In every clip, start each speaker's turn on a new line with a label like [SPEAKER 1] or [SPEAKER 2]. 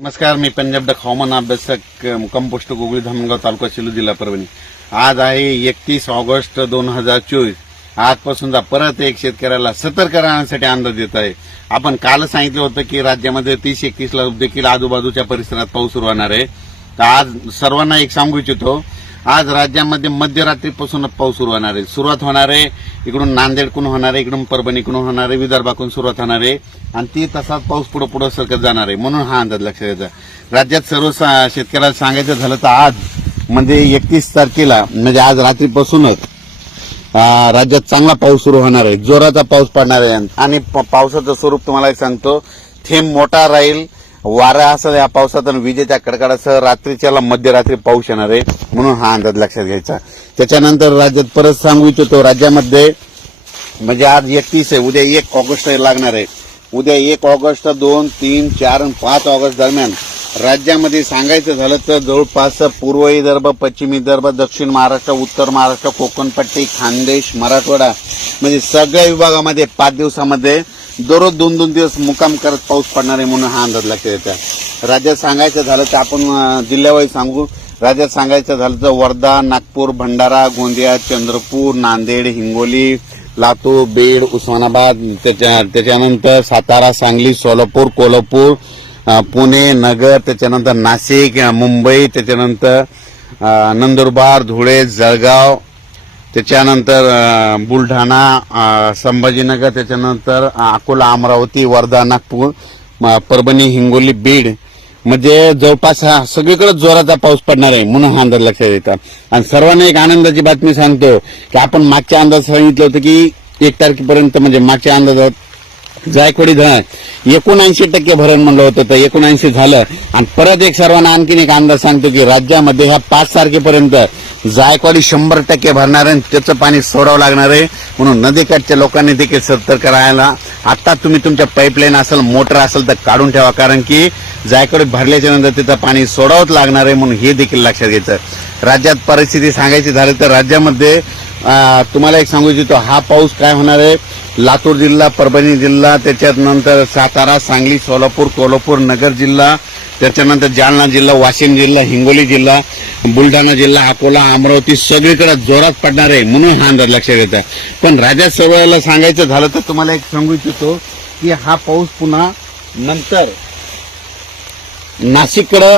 [SPEAKER 1] नमस्कार मी पंजाब डक हवामान अभ्यासक मुकाम पोस्ट गोगुळी धामणगाव तालुका शिलू जिल्हा परभणी आज आहे एकतीस ऑगस्ट दोन हजार चोवीस आजपासून परत एक शेतकऱ्याला सतर्क राहण्यासाठी अंदाज देत आहे आपण काल सांगितलं होतं की राज्यामध्ये तीस एकतीसला देखील आजूबाजूच्या परिसरात पाऊस सुरू होणार आहे तर आज सर्वांना एक सांगू इच्छितो आज राज्यामध्ये मध्यरात्रीपासून पाऊस सुरू होणार आहे सुरुवात होणार आहे इकडून नांदेडकडून होणार आहे इकडून परभणीकडून होणार आहे विदर्भाकडून सुरुवात होणार आहे आणि ती तसाच पाऊस पुढे पुढे सरकत जाणार आहे म्हणून हा अंदाज लक्षात घ्यायचा राज्यात सर्व शेतकऱ्याला सांगायचं झालं तर आज म्हणजे एकतीस तारखेला म्हणजे आज रात्रीपासूनच राज्यात चांगला पाऊस सुरू होणार आहे जोराचा पाऊस पडणार आहे आणि पावसाचं स्वरूप तुम्हाला एक सांगतो थेंब मोठा राहील वारा असेल या पावसात आणि विजेच्या कडकडासह रात्रीच्याला मध्यरात्री पाऊस येणार आहे म्हणून हा अंदाज लक्षात घ्यायचा त्याच्यानंतर राज्यात परत सांगू इच्छितो राज्यामध्ये म्हणजे आज एकतीस आहे उद्या एक ऑगस्ट लागणार आहे उद्या एक ऑगस्ट दोन तीन चार आणि पाच ऑगस्ट दरम्यान राज्यामध्ये सांगायचं झालं तर जवळपास पूर्व विदर्भ पश्चिम विदर्भ दक्षिण महाराष्ट्र उत्तर महाराष्ट्र कोकणपट्टी खानदेश मराठवाडा म्हणजे सगळ्या विभागामध्ये पाच दिवसामध्ये दररोज दोन दोन दिवस मुकाम करत पाऊस पडणार आहे म्हणून हा अंदाज लागते त्याचा राज्यात सांगायचं झालं तर आपण जिल्ह्यावाईज सांगू राज्यात सांगायचं झालं तर वर्धा नागपूर भंडारा गोंदिया चंद्रपूर नांदेड हिंगोली लातूर बीड उस्मानाबाद त्याच्या त्याच्यानंतर सातारा सांगली सोलापूर कोल्हापूर पुणे नगर त्याच्यानंतर नाशिक मुंबई त्याच्यानंतर नंदुरबार धुळे जळगाव त्याच्यानंतर बुलढाणा संभाजीनगर त्याच्यानंतर अकोला अमरावती वर्धा नागपूर परभणी हिंगोली बीड म्हणजे जवळपास हा सगळीकडे जोराचा पाऊस पडणार आहे म्हणून हा अंदाज लक्षात येतो आणि सर्वांना एक आनंदाची बातमी सांगतो की आपण मागच्या अंदाज सांगितलं होतं की एक तारखेपर्यंत म्हणजे मागच्या अंदाजात जायकवाडी धरण एकोणऐंशी टक्के भरण म्हणलं होतं तर एकोणऐंशी झालं आणि परत एक सर्वांना आणखीन एक अंदाज सांगतो की राज्यामध्ये ह्या पाच तारखेपर्यंत जायकवाडी शंभर टक्के भरणार आहे त्याचं पाणी सोडावं लागणार आहे म्हणून नदीकाठच्या लोकांनी देखील सतर्क राहायला आता तुम्ही तुमच्या पाईपलाईन असेल मोटर असेल तर काढून ठेवा कारण की जायकवाडी भरल्याच्या नंतर तिथं पाणी सोडावंच लागणार आहे म्हणून हे देखील लक्षात घ्यायचं राज्यात परिस्थिती सांगायची झाली तर राज्यामध्ये तुम्हाला एक सांगू इच्छितो हा पाऊस काय होणार आहे लातूर जिल्हा परभणी जिल्हा त्याच्यानंतर सातारा सांगली सोलापूर कोल्हापूर नगर जिल्हा त्याच्यानंतर जालना जिल्हा वाशिम जिल्हा हिंगोली जिल्हा बुलढाणा जिल्हा अकोला अमरावती सगळीकडे जोरात पडणार आहे म्हणून हा अंदाज लक्षात येत पण राजा सवयाला सांगायचं झालं तर तुम्हाला एक सांगू इच्छितो की हा पाऊस पुन्हा नंतर नाशिककडं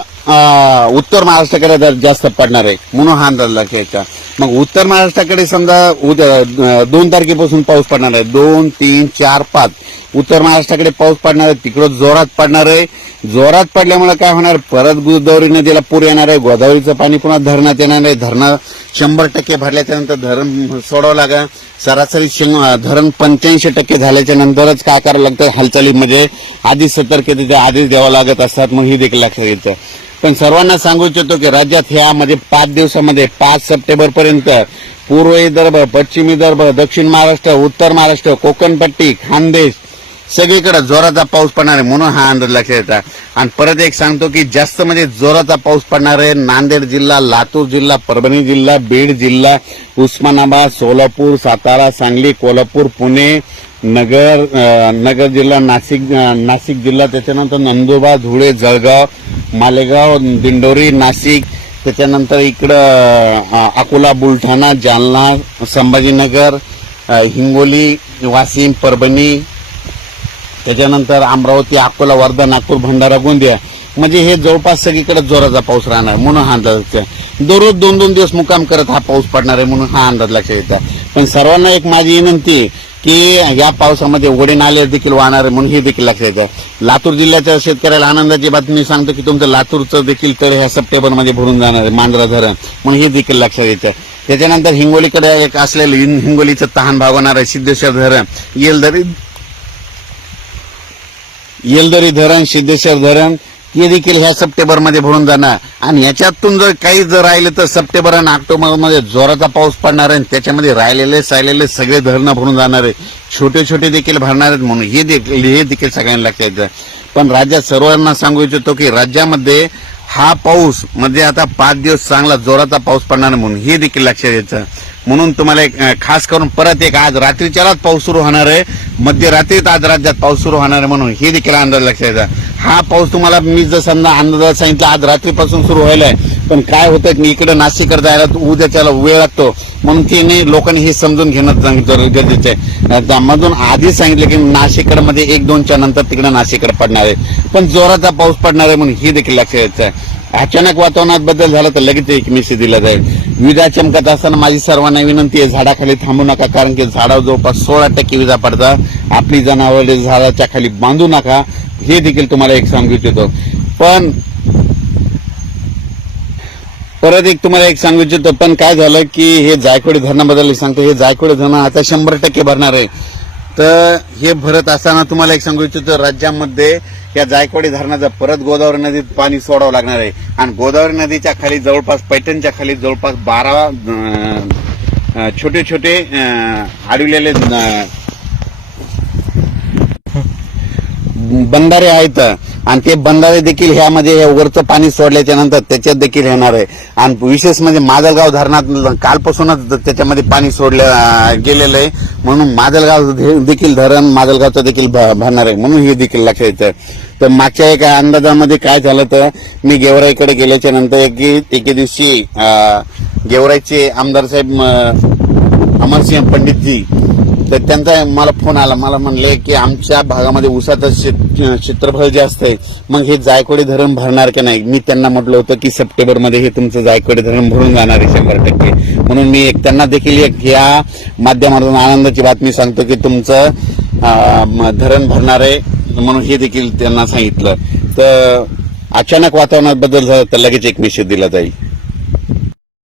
[SPEAKER 1] उत्तर महाराष्ट्राकडे जास्त पडणार आहे म्हणून हा अंदाज लक्षात मग उत्तर महाराष्ट्राकडे समजा उद्या दोन तारखेपासून पाऊस पडणार आहे दोन तीन चार पाच उत्तर महाराष्ट्राकडे पाऊस पडणार आहे तिकडं जोरात पडणार आहे जोरात पडल्यामुळे काय होणार परत गोदावरी नदीला पूर येणार आहे गोदावरीचं पाणी पुन्हा धरणात येणार आहे धरणं शंभर टक्के भरल्याच्यानंतर धरण सोडावं लागेल सरासरी धरण पंच्याऐंशी टक्के झाल्याच्या नंतरच काय करावं लागतं हालचालीमध्ये म्हणजे आधीच सतर्कतेच्या आधीच द्यावं लागत असतात मग ही देखील लक्षात येतं पण सर्वांना सांगू इच्छितो की राज्यात ह्यामध्ये पाच दिवसामध्ये पाच सप्टेंबर पर्यंत पूर्व विदर्भ पश्चिम विदर्भ दक्षिण महाराष्ट्र उत्तर महाराष्ट्र कोकणपट्टी खानदेश सगळीकडे जोराचा पाऊस पडणार आहे म्हणून हा अंदाज लक्षात येतात आणि परत एक सांगतो की जास्त म्हणजे जोराचा पाऊस पडणार आहे नांदेड जिल्हा लातूर जिल्हा परभणी जिल्हा बीड जिल्हा उस्मानाबाद सोलापूर सातारा सांगली कोल्हापूर पुणे नगर नगर जिल्हा नाशिक नाशिक जिल्हा त्याच्यानंतर नंदुरबार धुळे जळगाव मालेगाव दिंडोरी नाशिक त्याच्यानंतर इकडं अकोला बुलढाणा जालना संभाजीनगर हिंगोली वाशिम परभणी त्याच्यानंतर अमरावती अकोला वर्धा नागपूर भंडारा गोंदिया म्हणजे हे जवळपास सगळीकडे जोराचा पाऊस राहणार म्हणून हा अंदाज दररोज दोन दोन दिवस मुकाम करत हा पाऊस पडणार आहे म्हणून हा अंदाज लक्षात येतात पण सर्वांना एक माझी विनंती की या पावसामध्ये ओढे नाले देखील वाहणार आहे म्हणून हे देखील लक्षात येतं लातूर जिल्ह्याच्या शेतकऱ्याला आनंदाची बातमी सांगतो की तुमचं लातूरचं देखील तर ह्या सप्टेंबरमध्ये भरून जाणार आहे मांजरा धरण म्हणून हे देखील लक्षात येतं त्याच्यानंतर हिंगोलीकडे एक असलेलं हिंगोलीचं तहान भागवणार आहे सिद्धेश्वर धरण येलदरी येलदरी धरण सिद्धेश्वर धरण ते देखील ह्या सप्टेंबरमध्ये भरून जाणार आणि याच्यातून जर काही जर राहिलं तर सप्टेंबर आणि ऑक्टोबरमध्ये जोराचा पाऊस पडणार आहे त्याच्यामध्ये राहिलेले सायलेले सगळे धरणं भरून जाणार आहे छोटे छोटे देखील भरणार आहेत म्हणून हे देखील हे देखील सगळ्यांना लक्षात पण राज्यात सर्वांना सांगू इच्छितो की राज्यामध्ये हा पाऊस म्हणजे आता पाच दिवस चांगला जोराचा पाऊस पडणार म्हणून हे देखील लक्षात यायचं म्हणून तुम्हाला एक खास करून परत एक आज रात्रीच्यालाच पाऊस सुरू होणार आहे मध्यरात्रीत आज राज्यात पाऊस सुरू होणार आहे म्हणून हे देखील अंदाज लक्षात येतात हा पाऊस तुम्हाला मी जर समजा अंदाजात सांगितलं आज रात्रीपासून सुरू व्हायला आहे पण काय होतंय की इकडे नाशिककडे जायला त्याला वेळ लागतो म्हणून मी लोकांनी हे समजून घेणं गरजेचं आहे मधून आधीच सांगितलं की नाशिककडमध्ये मध्ये एक दोनच्या नंतर तिकडे नाशिककडे पडणार आहे पण जोराचा पाऊस पडणार आहे म्हणून हे देखील लक्षात द्यायचं आहे अचानक वातावरणात बदल झाला तर लगेच एक मेसेज दिला जाईल विजा चमकत असताना माझी सर्वांना विनंती आहे झाडाखाली थांबू नका कारण की झाडावर जवळपास सोळा टक्के विजा पडतात आपली जनावर झाडाच्या खाली बांधू नका हे देखील तुम्हाला एक सांगू इच्छितो पण परत एक तुम्हाला एक सांगू इच्छितो पण काय झालं की हे जायकवाडी धरणाबद्दल सांगतो हे जायकवाडी धरण आता शंभर टक्के भरणार आहे तर हे भरत असताना तुम्हाला एक सांगू इच्छितो राज्यामध्ये या जायकवाडी धरणाचं परत गोदावरी नदीत पाणी सोडावं लागणार आहे आणि गोदावरी नदीच्या खाली जवळपास पैठणच्या खाली जवळपास बारा छोटे छोटे अडविलेले बंधारे आहेत आणि ते बंधारे देखील ह्यामध्ये वरचं पाणी सोडल्याच्या नंतर त्याच्यात देखील येणार आहे आणि विशेष म्हणजे माजलगाव धरणात कालपासूनच त्याच्यामध्ये पाणी सोडलं गेलेलं आहे म्हणून माजलगाव देखील धरण माजलगावचं देखील भरणार आहे म्हणून हे देखील लक्षात येतं तर मागच्या एका अंदाजामध्ये काय झालं तर मी गेवराईकडे गेल्याच्या नंतर एक एके दिवशी गेवराईचे आमदार साहेब अमरसिंह पंडितजी तर त्यांचा मला फोन आला मला म्हणले की आमच्या भागामध्ये उसाचं क्षेत्रफळ जे असतंय मग हे जायकवाडी धरण भरणार की नाही मी त्यांना म्हटलं होतं की सप्टेंबरमध्ये हे तुमचं जायकवाडी धरण भरून जाणार आहे शंभर टक्के म्हणून मी एक त्यांना देखील एक या माध्यमातून आनंदाची बातमी सांगतो की तुमचं धरण भरणार आहे म्हणून हे देखील त्यांना सांगितलं तर अचानक वातावरणात बदल झाला तर लगेच एक निषेध दिला जाईल